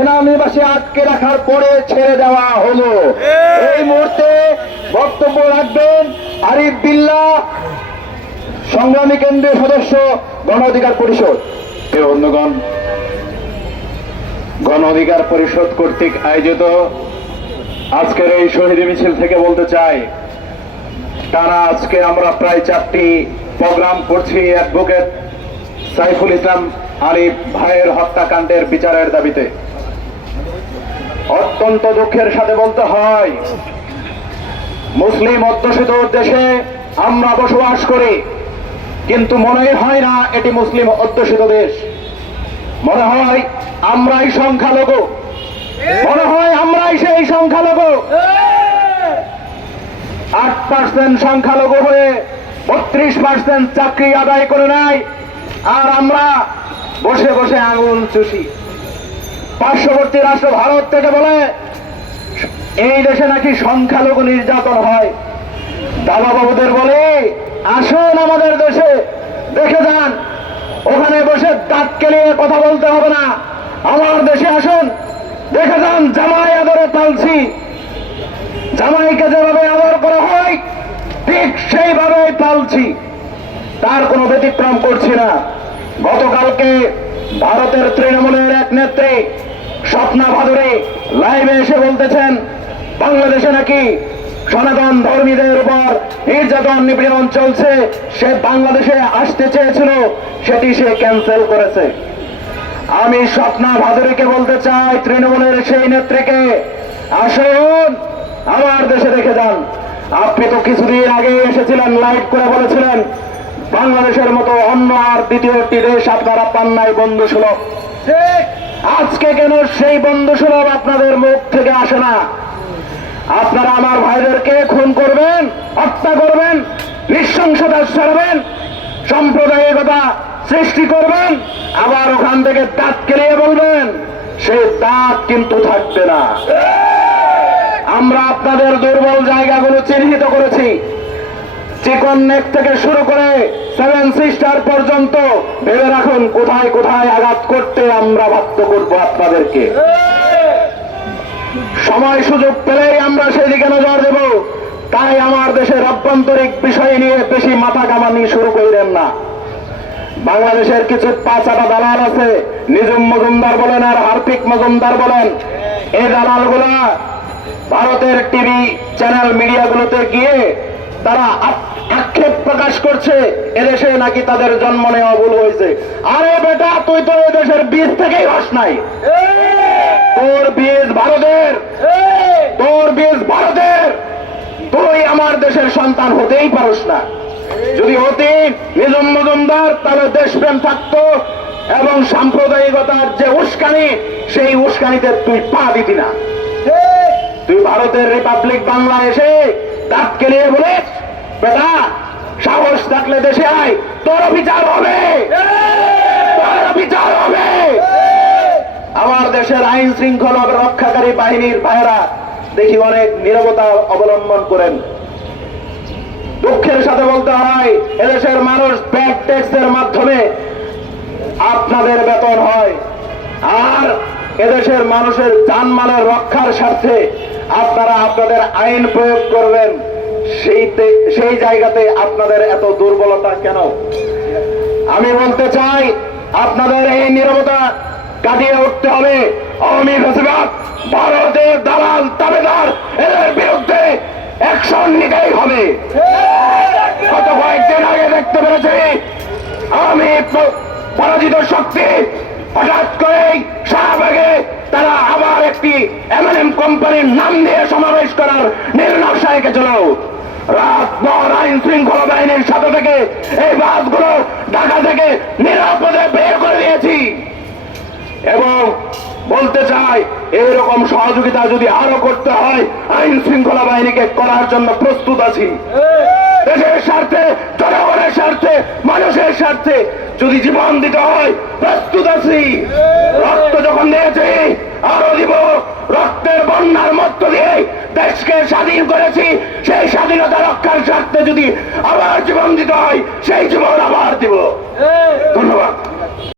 সেনানিবাসে আটকে রাখার পরে ছেড়ে দেওয়া হলো। এই মুহূর্তে বক্তব্য রাখবেন আরিফ বিল্লাহ, সংগ্রামী কেন্দ্রীয় সদস্য, গণ অধিকার পরিষদ। বন্ধুগণ, গণ অধিকার পরিষদ কর্তৃক আয়োজিত আজকের এই শহীদ মিছিল থেকে বলতে চাই, টানা আজকে আমরা প্রায় 4টি প্রোগ্রাম করছি অ্যাডভোকেট সাইফুল ইসলাম আরিফ ভাইয়ের হত্যাকাণ্ডের বিচারের দাবিতে। অত্যন্ত দুঃখের সাথে বলতে হয়, মুসলিম অধ্যুষিত দেশে আমরা বসবাস করি, কিন্তু মনে হয় না এটি মুসলিম অধ্যুষিত দেশ। মনে হয় আমরাই সংখ্যালঘু, মনে হয় আমরাই সেই সংখ্যালঘু। 8% সংখ্যালঘু হয়ে 32% চাকরি আদায় করে নেয়, আর আমরা বসে বসে আঙুল চুষি। পার্শ্ববর্তী রাষ্ট্র ভারত থেকে বলে এই দেশে নাকি সংখ্যালঘু নির্যাতন হয়। দাদা বাবুদের বলে আসুন আমাদের দেশে, দেখে যান, ওখানে বসে দাঁত কেলিয়ে কথা বলতে হবে না। আমার দেশে আসুন, দেখে যান জামাই আদরে পালছি। জামাইকে যেভাবে আদর করা হয় ঠিক সেইভাবেই পালছি, তার কোনো ব্যতিক্রম করছি না। গতকালকে ভারতের তৃণমূলের এক নেত্রী স্বপ্না ভাদুরী লাইভে এসে বলতেছেন বাংলাদেশে নাকি সনাতন ধর্মীদের উপর নির্যাতন নিপীড়ন চলছে, সে বাংলাদেশে আসতে চেয়েছিল, সেটি সে ক্যান্সেল করেছে। আমি স্বপ্না ভাদুরীকে বলতে চাই, তৃণমূলের সেই নেত্রীকে, আসুন আমার দেশে দেখে যান। আপনি তো কিছুদিন আগে এসেছিলেন, লাইভ করে বলেছিলেন বাংলাদেশের মতো অন্য আর দ্বিতীয়টি দেশ আপনারা পান নাই বন্ধুসুলভ। আজকে কেন সেই বন্ধুসুলভ আপনাদের মুখ থেকে আসে না? আপনারা আমার ভাইদেরকে খুন করবেন, হত্যা করবেন, নৃশংসতা ছড়াবেন, সাম্প্রদায়িকতা সৃষ্টি করবেন, আবার ওখান থেকে দাঁত কেলিয়ে বলবেন, সেই দাঁত কিন্তু থাকবে না। আমরা আপনাদের দুর্বল জায়গাগুলো চিহ্নিত করেছি। চিকন নেক থেকে শুরু করে 7 সিস্টার পর্যন্ত ভেবে রাখুন কোথায় কোথায় আঘাত করতে আমরা বাধ্য করবো আপনাদেরকে। সময় সুযোগ পেলেই আমরা সেদিকে নজর দেব। তাই আমার দেশের আভ্যন্তরিক বিষয় নিয়ে বেশি মাথা কামানি শুরু করেন না। বাংলাদেশের কিছু পাঁচাটা দালাল আছে, নিজুম মজুমদার বলেন আর হার্পিক মজুমদার বলেন, এই দালালগুলা ভারতের টিভি চ্যানেল মিডিয়াগুলোতে গিয়ে তারা আক্ষেপ প্রকাশ করছে এদেশে নাকি তাদের জন্ম নেওয়া ভুল হয়েছে। আরে বেটা, তুই তো এই দেশের বীজ থেকেই হস নাই। তোর বীজ ভারতের, তোর বীজ ভারতের, তুই আমার দেশের সন্তান হতেই পারস না। যদি হতি নিজম মজুমদার, তাহলে দেশপ্রেম থাকতো এবং সাম্প্রদায়িকতার যে উস্কানি, সেই উস্কানিতে তুই পা দিতি না। তুই ভারতের রিপাবলিক বাংলা এসে দাঁত কেলিয়ে বলিস বেটা, সাহস থাকলে দেশে আয়, তোর বিচার হবে, তোর বিচার হবে। আমার দেশের আইন শৃঙ্খলা রক্ষাকারী বাহিনীর ভাইরা দেখি অনেক নীরবতা অবলম্বন করেন। দুঃখের সাথে বলতে হয়, এদেশের মানুষ ব্যাড ট্যাক্সের মাধ্যমে আপনাদের বেতন হয়, আর এদেশের মানুষের জানমালের রক্ষার স্বার্থে আপনারা আপনাদের আইন প্রয়োগ করবেন। সেই জায়গাতে আপনাদের এত দুর্বলতা কেন? আমি বলতে চাই, আপনাদের এই নীরবতা কাটিয়ে উঠতে হবে। আওয়ামী ফ্যাসিবাদ, ভারতের দালাল তাবেদার, এদের বিরুদ্ধে অ্যাকশন নিতেই হবে। গত কয়েকদিন আগে দেখতে পেরেছি আমি পরাজিত শক্তি হঠাৎ করেই শাহবাগে তারা আবার একটি এমএনএম কোম্পানির নাম দিয়ে সমাবেশ করার নির্ণয় এঁকেছিল। রাতভর আইন শৃঙ্খলা বাহিনীর সাথে থেকে এই বাসগুলো ঢাকা থেকে নিরাপদে বের করে দিয়েছি এবং বলতে চাই, এরকম সহযোগিতা যদি আরো করতে হয়, আইন শৃঙ্খলা বাহিনীকে করার জন্য প্রস্তুত আছি। দেশের স্বার্থে, জনগণের স্বার্থে, মানুষের স্বার্থে যদি জীবন দিতে হয় প্রস্তুত আছি। রক্ত যখন দিয়েছি আরো দিব। রক্তের বন্যার মধ্য দিয়ে দেশকে স্বাধীন করেছি, সেই স্বাধীনতা রক্ষার স্বার্থে যদি আবার জীবন দিতে হয় সেই জীবন আবার দিব।